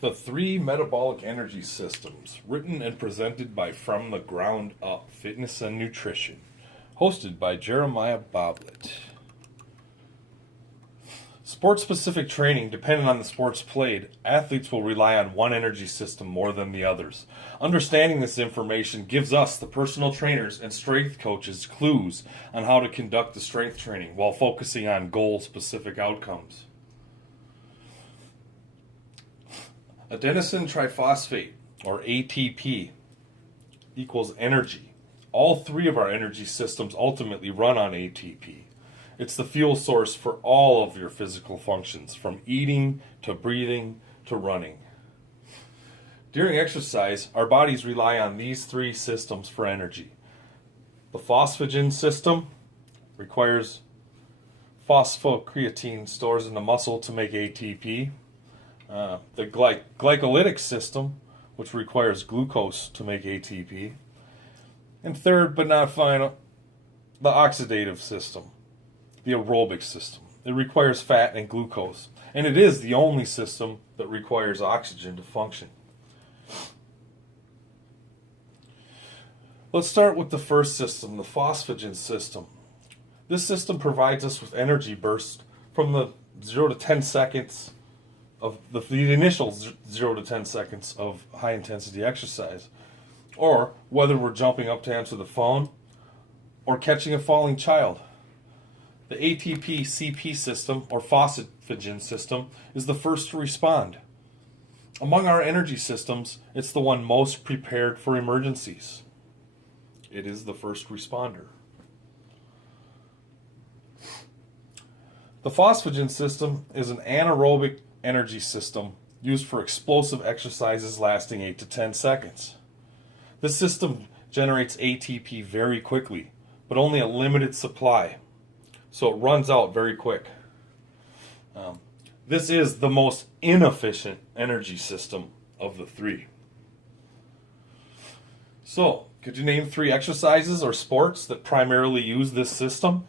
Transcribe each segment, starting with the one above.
The Three Metabolic Energy Systems, written and presented by From the Ground Up Fitness and Nutrition, hosted by Jeremiah Boblett. Sport-specific training, depending on the sports played, athletes will rely on one energy system more than the others. Understanding this information gives us, the personal trainers and strength coaches, clues on how to conduct the strength training while focusing on goal-specific outcomes. Adenosine triphosphate, or ATP, equals energy. All three of our energy systems ultimately run on ATP. It's the fuel source for all of your physical functions, from eating to breathing to running. During exercise, our bodies rely on these three systems for energy. The phosphagen system requires phosphocreatine stores in the muscle to make ATP. The glycolytic system, which requires glucose to make ATP. And third, but not final, the oxidative system, the aerobic system. It requires fat and glucose, and it is the only system that requires oxygen to function. Let's start with the first system, the phosphagen system. This system provides us with energy bursts from the 0 to 10 seconds of the initial 0 to 10 seconds of high intensity exercise, or whether we're jumping up to answer the phone or catching a falling child. The ATP-CP system, or phosphagen system, is the first to respond. Among our energy systems, it's the one most prepared for emergencies. It is the first responder. The phosphagen system is an anaerobic energy system used for explosive exercises lasting 8 to 10 seconds. This system generates ATP very quickly, but only a limited supply, so it runs out very quick. This is the most inefficient energy system of the three. So, could you name 3 exercises or sports that primarily use this system?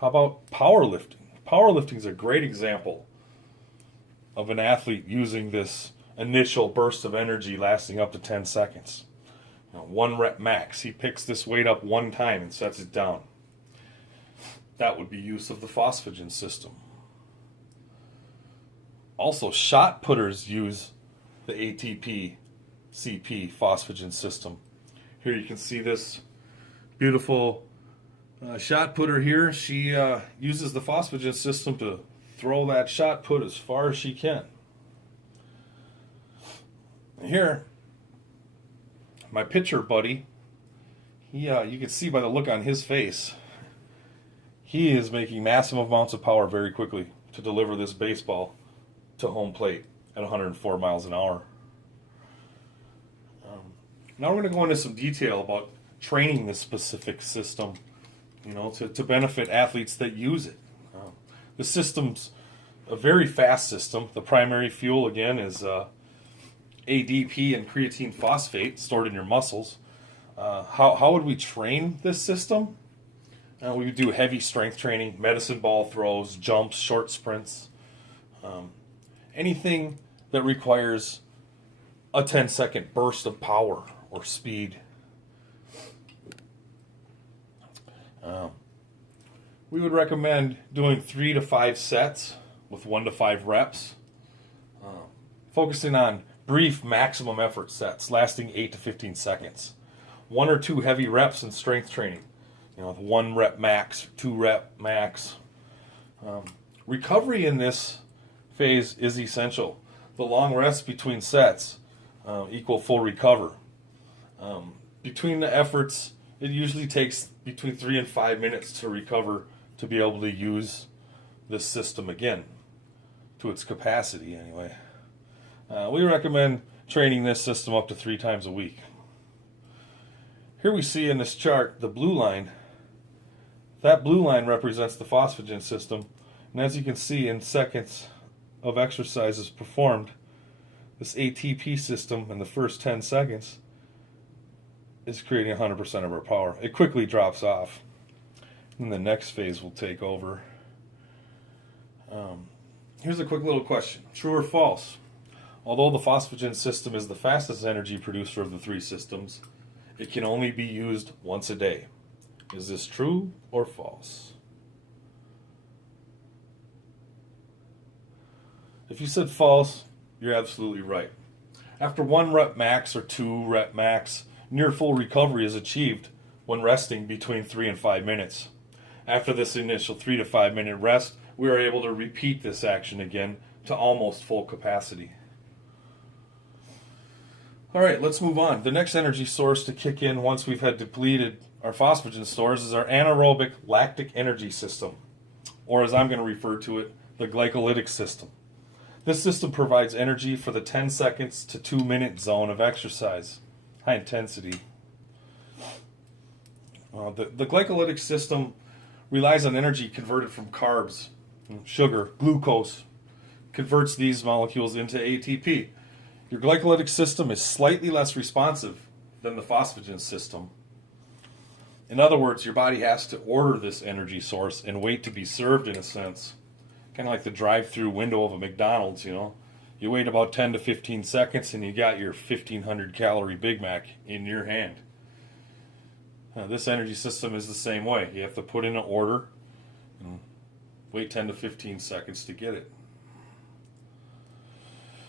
How about powerlifting? Powerlifting is a great example of an athlete using this initial burst of energy lasting up to 10 seconds. 1 rep max. He picks this weight up 1 time and sets it down. That would be use of the phosphagen system. Also, shot putters use the ATP-CP phosphagen system. Here you can see this beautiful shot putter here. She uses the phosphagen system to throw that shot put as far as she can. Here, my pitcher buddy, you can see by the look on his face, he is making massive amounts of power very quickly to deliver this baseball to home plate at 104 miles an hour. Now we're going to go into some detail about training this specific system, to benefit athletes that use it. The system's a very fast system. The primary fuel, again, is ADP and creatine phosphate stored in your muscles. How would we train this system? We would do heavy strength training, medicine ball throws, jumps, short sprints. Anything that requires a 10-second burst of power or speed. We would recommend doing 3 to 5 sets with 1 to 5 reps, focusing on brief maximum effort sets lasting 8 to 15 seconds. 1 or 2 heavy reps in strength training, 1 rep max, 2 rep max. Recovery in this phase is essential. The long rests between sets equal full recover. Between the efforts, it usually takes between 3 and 5 minutes to recover to be able to use this system again, to its capacity anyway. We recommend training this system up to 3 times a week. Here we see in this chart the blue line. That blue line represents the phosphagen system, and as you can see, in seconds of exercises performed, this ATP system in the first 10 seconds is creating 100% of our power. It quickly drops off, and the next phase will take over. Here's a quick little question. True or false? Although the phosphagen system is the fastest energy producer of the three systems, it can only be used once a day. Is this true or false? If you said false, you're absolutely right. After 1 rep max or 2 rep max, near full recovery is achieved when resting between 3 and 5 minutes. After this initial 3 to 5 minute rest, we are able to repeat this action again to almost full capacity. All right, let's move on. The next energy source to kick in once we've had depleted our phosphagen stores is our anaerobic lactic energy system, or as I'm going to refer to it, the glycolytic system. This system provides energy for the 10 seconds to 2 minute zone of exercise, high intensity. The glycolytic system relies on energy converted from carbs, sugar, glucose, converts these molecules into ATP. Your glycolytic system is slightly less responsive than the phosphagen system. In other words, your body has to order this energy source and wait to be served in a sense. Kind of like the drive-through window of a McDonald's, you know. You wait about 10 to 15 seconds and you got your 1,500 calorie Big Mac in your hand. This energy system is the same way. You have to put in an order and wait 10 to 15 seconds to get it.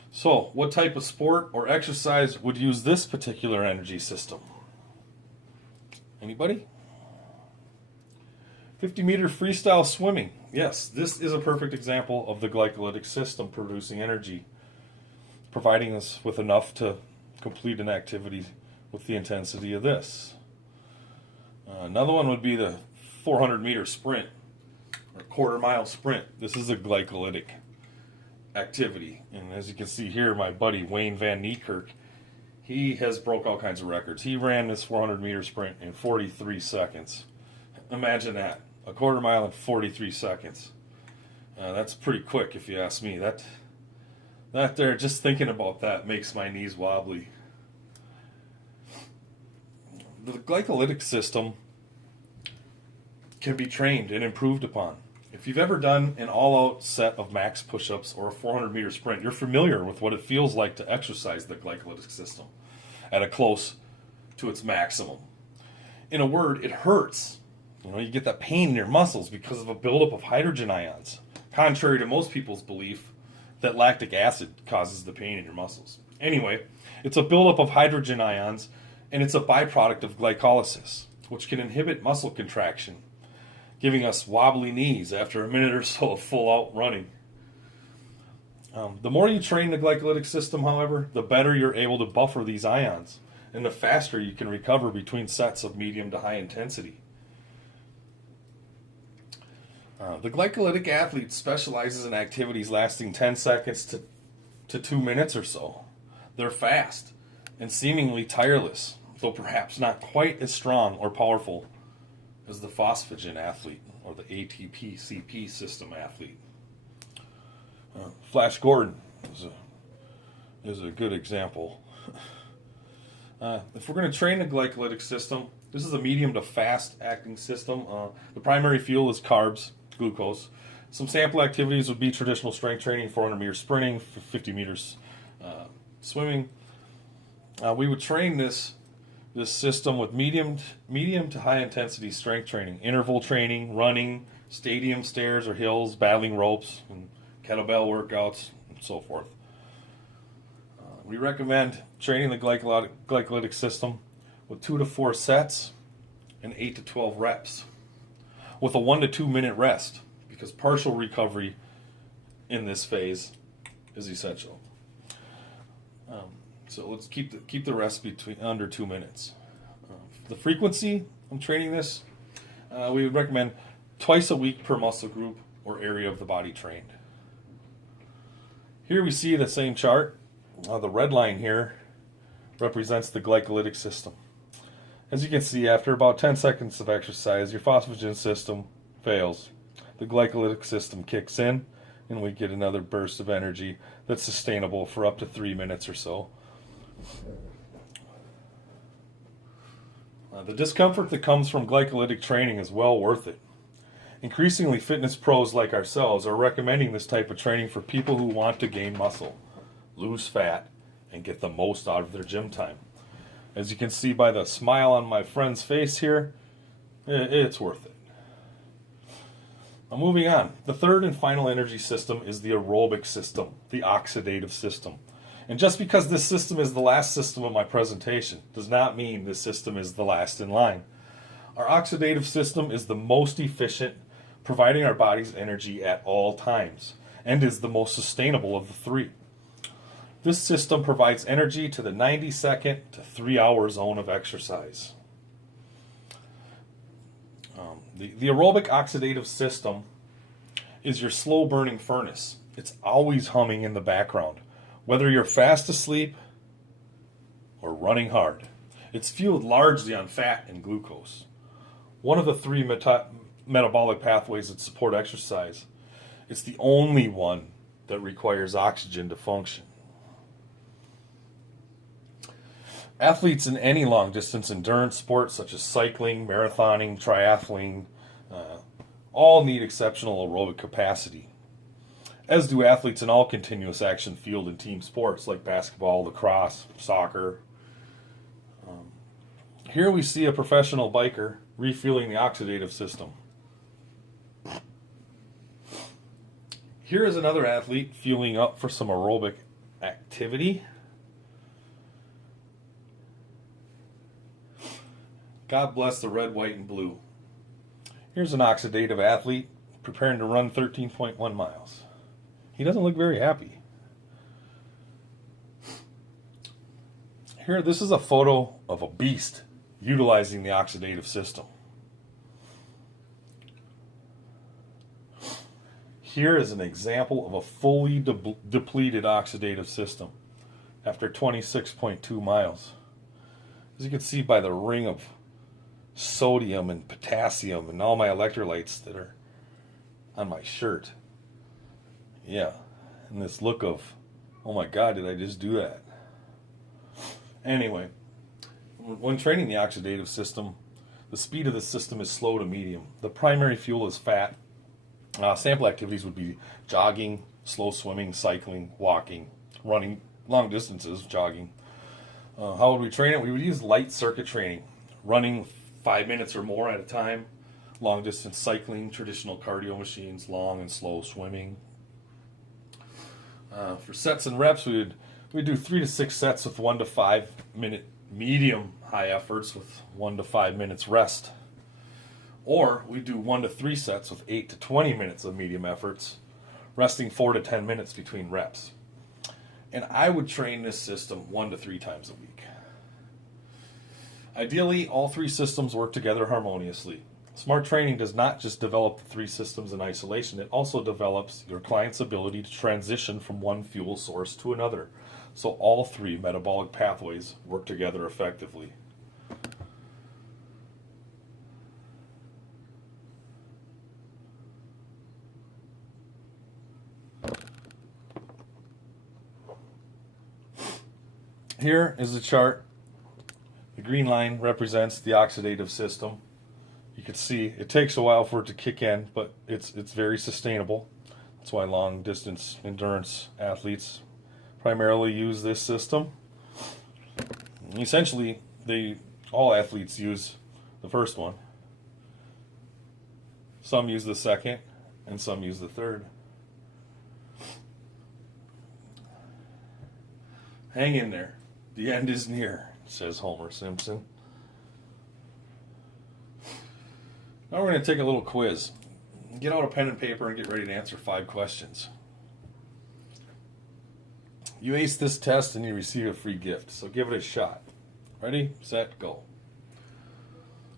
So, what type of sport or exercise would use this particular energy system? Anybody? 50-meter freestyle swimming. Yes, this is a perfect example of the glycolytic system producing energy, providing us with enough to complete an activity with the intensity of this. Another one would be the 400-meter sprint or quarter-mile sprint. This is a glycolytic activity. And as you can see here, my buddy Wayne Van Niekerk, he has broke all kinds of records. He ran this 400-meter sprint in 43 seconds. Imagine that. A quarter mile in 43 seconds. That's pretty quick if you ask me. That there, just thinking about that makes my knees wobbly. The glycolytic system can be trained and improved upon. If you've ever done an all-out set of max push-ups or a 400-meter sprint, you're familiar with what it feels like to exercise the glycolytic system at a close to its maximum. In a word, it hurts. You know, you get that pain in your muscles because of a buildup of hydrogen ions, contrary to most people's belief that lactic acid causes the pain in your muscles. Anyway, it's a buildup of hydrogen ions, and it's a byproduct of glycolysis, which can inhibit muscle contraction, giving us wobbly knees after a minute or so of full-out running. The more you train the glycolytic system, however, the better you're able to buffer these ions, and the faster you can recover between sets of medium to high intensity. The glycolytic athlete specializes in activities lasting 10 seconds to 2 minutes or so. They're fast and seemingly tireless, though perhaps not quite as strong or powerful as the phosphagen athlete or the ATP-CP system athlete. Flash Gordon is a good example. If we're going to train the glycolytic system, this is a medium to fast acting system. The primary fuel is carbs, glucose. Some sample activities would be traditional strength training, 400 meters sprinting, 50 meters swimming. We would train this system with medium to high intensity strength training, interval training, running, stadium stairs or hills, battling ropes, and kettlebell workouts, and so forth. We recommend training the glycolytic system with 2 to 4 sets and 8 to 12 reps with a 1 to 2 minute rest, because partial recovery in this phase is essential. So let's keep the rest between under 2 minutes. The frequency of training this, we would recommend twice a week per muscle group or area of the body trained. Here we see the same chart. The red line here represents the glycolytic system. As you can see, after about 10 seconds of exercise, your phosphagen system fails. The glycolytic system kicks in, and we get another burst of energy that's sustainable for up to 3 minutes or so. The discomfort that comes from glycolytic training is well worth it. Increasingly, fitness pros like ourselves are recommending this type of training for people who want to gain muscle, lose fat, and get the most out of their gym time. As you can see by the smile on my friend's face here, it's worth it. Now moving on, the third and final energy system is the aerobic system, the oxidative system. And just because this system is the last system of my presentation does not mean this system is the last in line. Our oxidative system is the most efficient, providing our body's energy at all times, and is the most sustainable of the three. This system provides energy to the 90-second to 3-hour zone of exercise. The aerobic oxidative system is your slow-burning furnace. It's always humming in the background, whether you're fast asleep or running hard. It's fueled largely on fat and glucose, one of the three metabolic pathways that support exercise. It's the only one that requires oxygen to function. Athletes in any long-distance endurance sport, such as cycling, marathoning, triathleting, all need exceptional aerobic capacity, as do athletes in all continuous action field and team sports like basketball, lacrosse, soccer. Here we see a professional biker refueling the oxidative system. Here is another athlete fueling up for some aerobic activity. God bless the red, white, and blue. Here's an oxidative athlete preparing to run 13.1 miles. He doesn't look very happy. Here, this is a photo of a beast utilizing the oxidative system. Here is an example of a fully depleted oxidative system after 26.2 miles. As you can see by the ring of sodium and potassium and all my electrolytes that are on my shirt. Yeah, and this look of, oh my God, did I just do that? Anyway, when training the oxidative system, the speed of the system is slow to medium. The primary fuel is fat. Sample activities would be jogging, slow swimming, cycling, walking, running, long distances, jogging. How would we train it? We would use light circuit training, running 5 minutes or more at a time, long distance cycling, traditional cardio machines, long and slow swimming. For sets and reps, we'd do 3 to 6 sets with 1 to 5 minute medium high efforts with 1 to 5 minutes rest. Or we do 1 to 3 sets with 8 to 20 minutes of medium efforts, resting 4 to 10 minutes between reps. And I would train this system 1 to 3 times a week. Ideally, all 3 systems work together harmoniously. Smart training does not just develop the 3 systems in isolation, it also develops your client's ability to transition from one fuel source to another, so all 3 metabolic pathways work together effectively. Here is the chart. The green line represents the oxidative system. You can see it takes a while for it to kick in, but it's very sustainable. That's why long distance endurance athletes primarily use this system. Essentially, all athletes use the first one. Some use the second, and some use the third. Hang in there. The end is near, says Homer Simpson. Now we're going to take a little quiz. Get out a pen and paper and get ready to answer 5 questions. You ace this test and you receive a free gift, so give it a shot. Ready, set, go.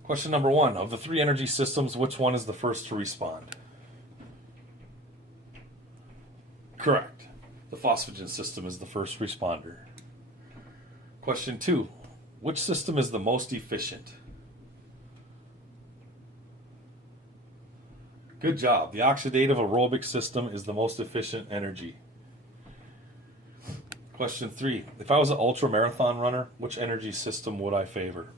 Question number 1. Of the 3 energy systems, which one is the first to respond? Correct. The phosphagen system is the first responder. Question 2. Which system is the most efficient? Good job. The oxidative aerobic system is the most efficient energy. Question 3. If I was an ultra marathon runner, which energy system would I favor?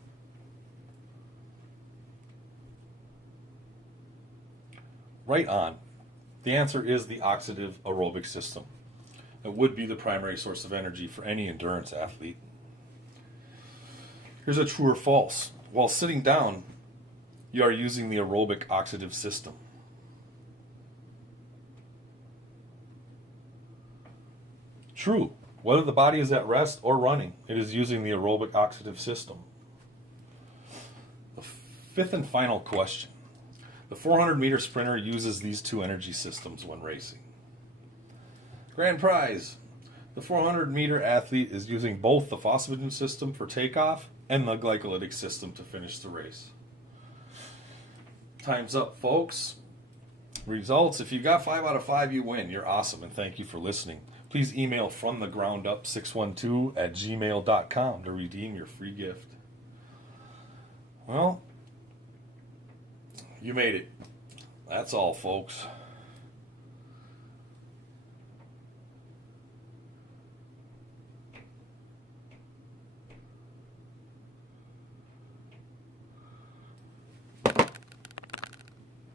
Right on. The answer is the oxidative aerobic system. It would be the primary source of energy for any endurance athlete. Here's a true or false. While sitting down, you are using the aerobic oxidative system. True. Whether the body is at rest or running, it is using the aerobic oxidative system. The fifth and final question. The 400-meter sprinter uses these two energy systems when racing. Grand prize. The 400-meter athlete is using both the phosphagen system for takeoff and the glycolytic system to finish the race. Time's up, folks. Results, if you got 5 out of 5, you win. You're awesome, and thank you for listening. Please email fromthegroundup612@gmail.com to redeem your free gift. Well, you made it. That's all, folks.